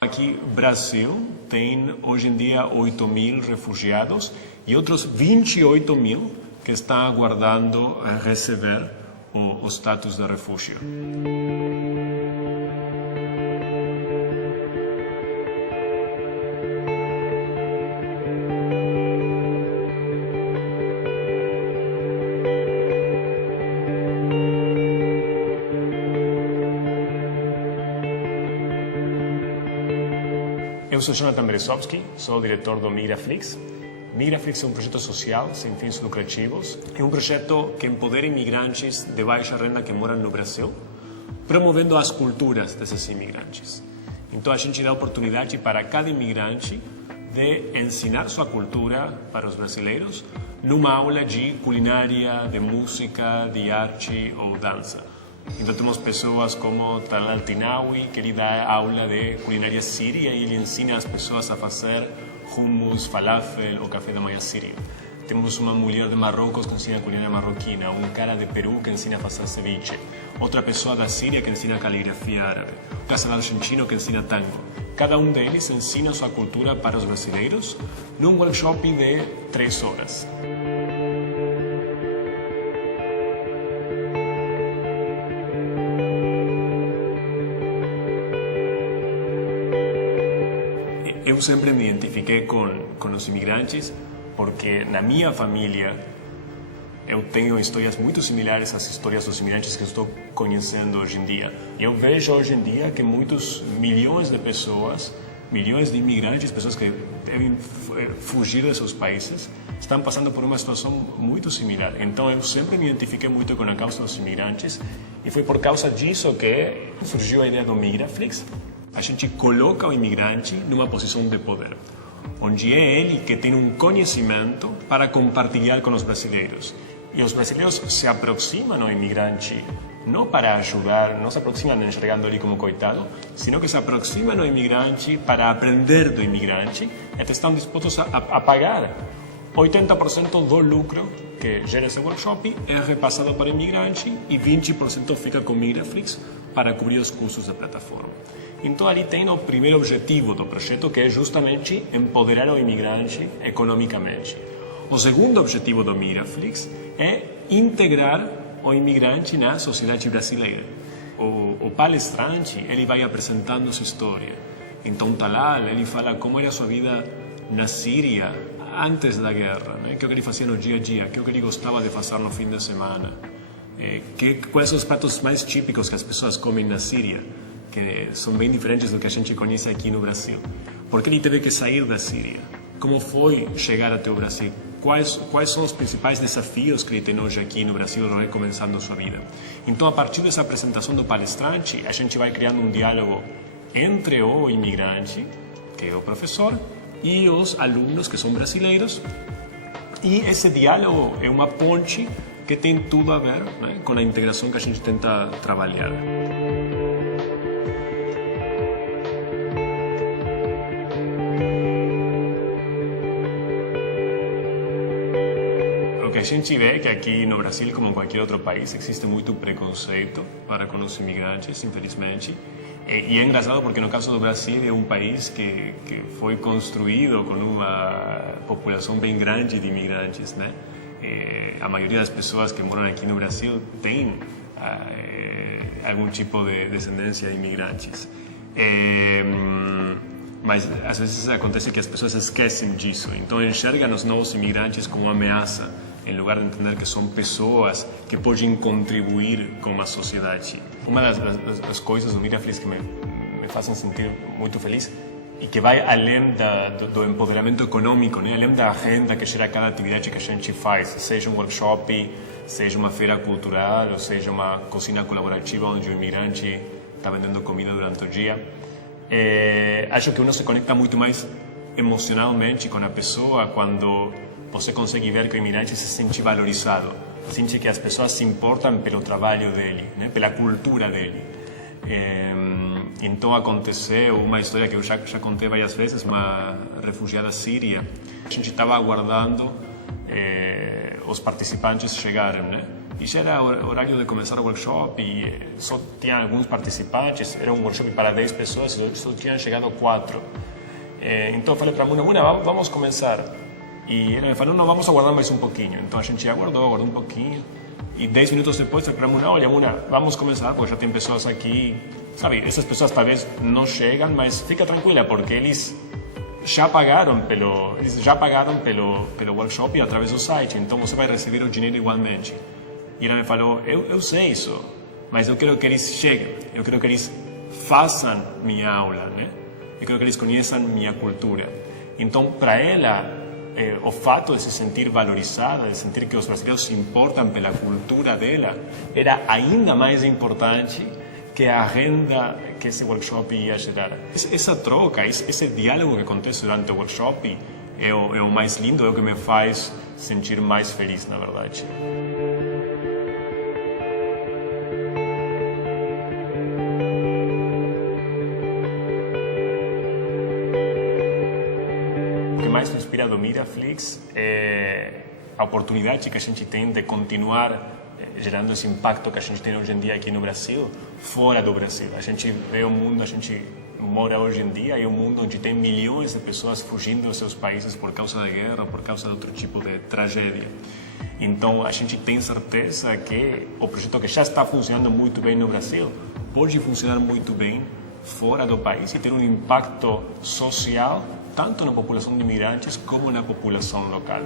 Aqui, Brasil tem hoje em dia 8.000 refugiados e outros 28.000 que estão aguardando receber o status de refúgio. Eu sou Jonathan Berezovsky, sou o diretor do Migraflix. Migraflix é um projeto social sem fins lucrativos. É um projeto que empodera imigrantes de baixa renda que moram no Brasil, promovendo as culturas desses imigrantes. Então a gente dá oportunidade para cada imigrante de ensinar sua cultura para os brasileiros numa aula de culinária, de música, de arte ou dança. Então temos pessoas como Talal Al-Tinawi, que ele dá aula de culinária síria e ele ensina as pessoas a fazer hummus, falafel ou café da manhã sírio. Temos uma mulher de Marrocos que ensina culinária marroquina, um cara de Peru que ensina a fazer ceviche, outra pessoa da Síria que ensina caligrafia árabe, um casal argentino que ensina tango. Cada um deles ensina sua cultura para os brasileiros num workshop de 3 horas. Eu sempre me identifiquei com os imigrantes porque na minha família eu tenho histórias muito similares às histórias dos imigrantes que estou conhecendo hoje em dia. Eu vejo hoje em dia que milhões de pessoas, milhões de imigrantes, pessoas que devem fugir de seus países, estão passando por uma situação muito similar. Então eu sempre me identifiquei muito com a causa dos imigrantes e foi por causa disso que surgiu a ideia do Migraflix. A gente coloca o imigrante numa posição de poder, onde é ele que tem um conhecimento para compartilhar com os brasileiros. E os brasileiros se aproximam ao imigrante não para ajudar, não se aproximam enxergando ele como coitado, sino que se aproximam ao imigrante para aprender do imigrante e estão dispostos a pagar. 80% do lucro que gera esse workshop é repassado para o imigrante e 20% fica com o Migraflix para cobrir os custos da plataforma. Então ali tem o primeiro objetivo do projeto, que é justamente empoderar o imigrante economicamente. O segundo objetivo do Migraflix é integrar o imigrante na sociedade brasileira. O palestrante ele vai apresentando sua história. Então Talal ele fala como era a sua vida na Síria antes da guerra, né? O que ele fazia no dia a dia, o que ele gostava de fazer no fim de semana, quais são os pratos mais típicos que as pessoas comem na Síria, que são bem diferentes do que a gente conhece aqui no Brasil. Por que ele teve que sair da Síria? Como foi chegar até o Brasil? Quais são os principais desafios que ele tem hoje aqui no Brasil, recomeçando a sua vida? Então, a partir dessa apresentação do palestrante, a gente vai criando um diálogo entre o imigrante, que é o professor, e os alunos, que são brasileiros. E esse diálogo é uma ponte que tem tudo a ver, né, com a integração que a gente tenta trabalhar. O que a gente vê é que aqui no Brasil, como em qualquer outro país, existe muito preconceito para com os imigrantes, infelizmente. E é engraçado porque no caso do Brasil é um país que foi construído com uma população bem grande de imigrantes, né? A maioria das pessoas que moram aqui no Brasil tem algum tipo de descendência de imigrantes. Mas às vezes acontece que as pessoas esquecem disso, então enxergam os novos imigrantes como uma ameaça, em lugar de entender que são pessoas que podem contribuir com a sociedade. Uma das coisas do Migraflix que me fazem sentir muito feliz e que vai além do empoderamento econômico, né? Além da renda que gera cada atividade que a gente faz, seja um workshop, seja uma feira cultural, ou seja uma cozinha colaborativa onde o imigrante está vendendo comida durante o dia. Acho que uno se conecta muito mais emocionalmente com a pessoa quando você consegue ver que o imigrante se sente valorizado, sente que as pessoas se importam pelo trabalho dele, né? Pela cultura dele. Então aconteceu uma história que eu já contei várias vezes, uma refugiada síria. A gente estava aguardando os participantes chegarem, né? E já era horário de começar o workshop e só tinha alguns participantes. Era um workshop para 10 pessoas e só tinham chegado 4. Então eu falei para a Muna, vamos começar. E ela me falou, não, vamos aguardar mais um pouquinho. Então a gente aguardou um pouquinho. E 10 minutos depois eu falei para a Muna, olha Muna, vamos começar, porque já tem pessoas aqui. Sabe, essas pessoas talvez não chegam, mas fica tranquila, porque eles já pagaram pelo workshop através do site. Então você vai receber o dinheiro igualmente. E ela me falou, eu sei isso, mas eu quero que eles cheguem. Eu quero que eles façam minha aula, né? Eu quero que eles conheçam minha cultura. Então, para ela, o fato de se sentir valorizada, de sentir que os brasileiros se importam pela cultura dela, era ainda mais importante que a renda que esse workshop ia gerar. Essa troca, esse diálogo que acontece durante o workshop é o mais lindo, é o que me faz sentir mais feliz, na verdade. O que mais me inspira do Miraflix é a oportunidade que a gente tem de continuar gerando esse impacto que a gente tem hoje em dia aqui no Brasil, fora do Brasil. A gente vê o mundo, a gente mora hoje em dia em um mundo onde tem milhões de pessoas fugindo dos seus países por causa da guerra, por causa de outro tipo de tragédia. Então a gente tem certeza que o projeto que já está funcionando muito bem no Brasil pode funcionar muito bem fora do país e ter um impacto social tanto na população de imigrantes como na população local.